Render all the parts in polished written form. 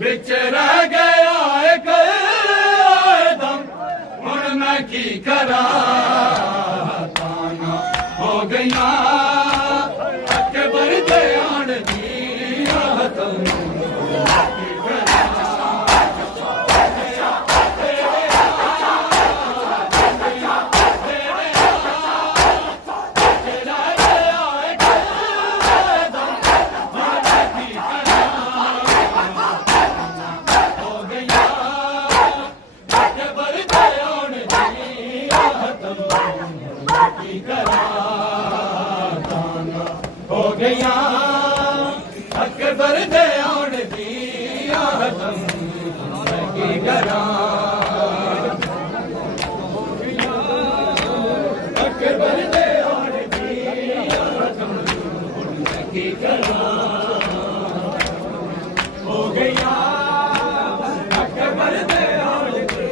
बिच रह गया एक दम हुण मैं की करा ताना हो गईया अकबर दे आण दी आदम हो गया अकबर दे आण दी आदम की करा अकबर दे आण दी आदम की करा हो गया अकबर दे आण दी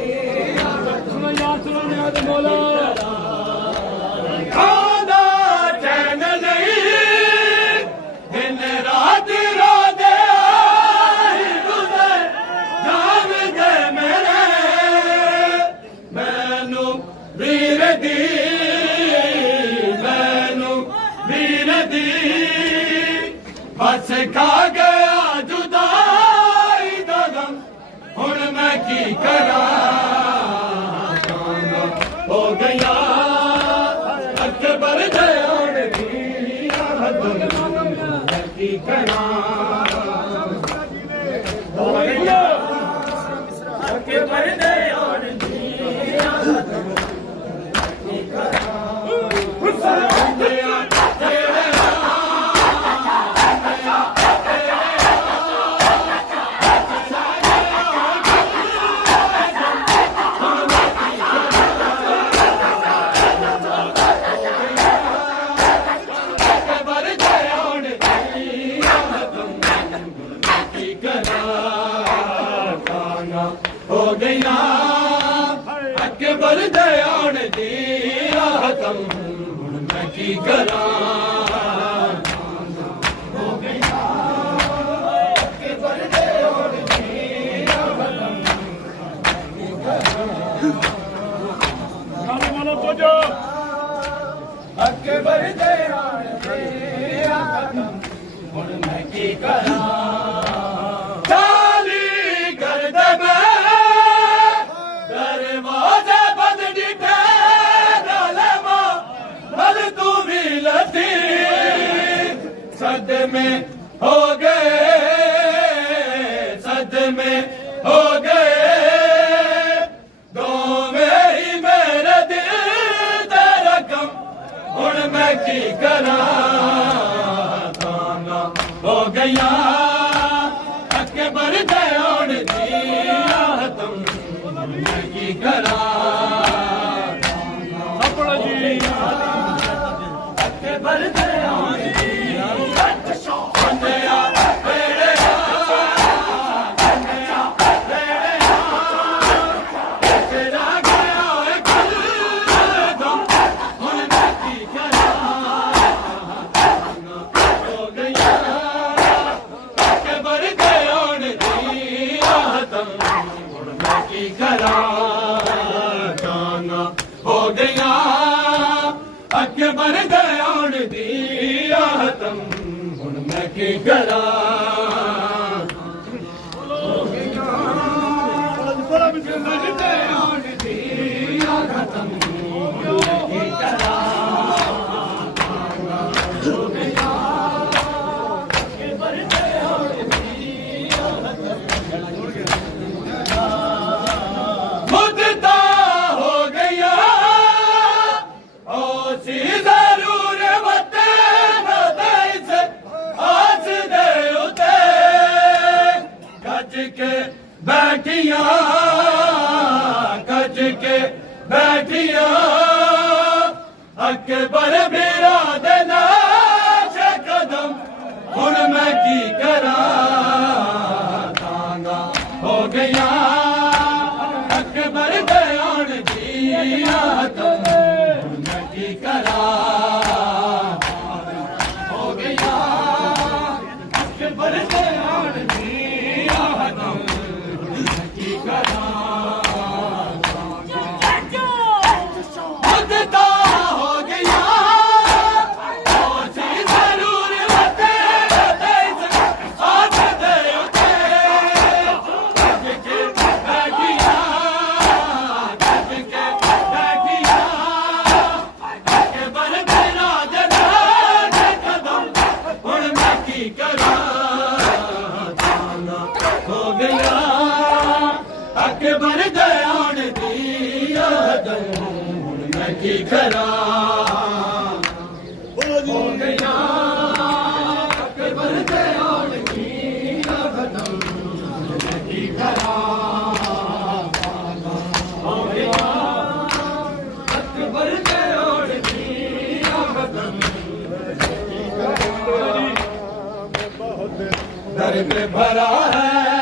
आदम मौला बस खा गया जुदाई दा गम हुण मैं की करा हो गया अकबर दे आण दी आदम मैं की करा हो गया अकबर दे आण दी आदम की करा हो गया अकबर दे आण दी आदम हुण मैं की करा हो गया अकबर दे आण दी आदम की करा अकबर दे आण दी आदम हुण मैं की करा सदमे हो गए दो ही मेरे दिल दे रकम हुण मैं की करा ताना हो गया अकबर दे आण दी आदम मैं की करा अकबर दे आण दी करा हो गया अकबर दे आण दी आदम हुण मैं की करा हो गया अकबर दे आण दी आदम हुण मैं की करा हो गया अकबर दे आण दी आदम बैठिया अकबर मेरा दे नाश कदम हुण मैं की करा ताना हो गया अकबर दे आण दी आदम हुण मैं की करा हो गया अकबर दे आण दी आहदम की करा मुद्दा हो गया पहुंची जरूर साथ दे के बैठिया के बल तेरा जना कदम हुण मैं की करा हो गया अकबर दयान दी आदम हुण मैं की करा हो गया अकबर दयान दी आदम मैं की करा हो गया अकबर दयान दी आदम दर्द भरा है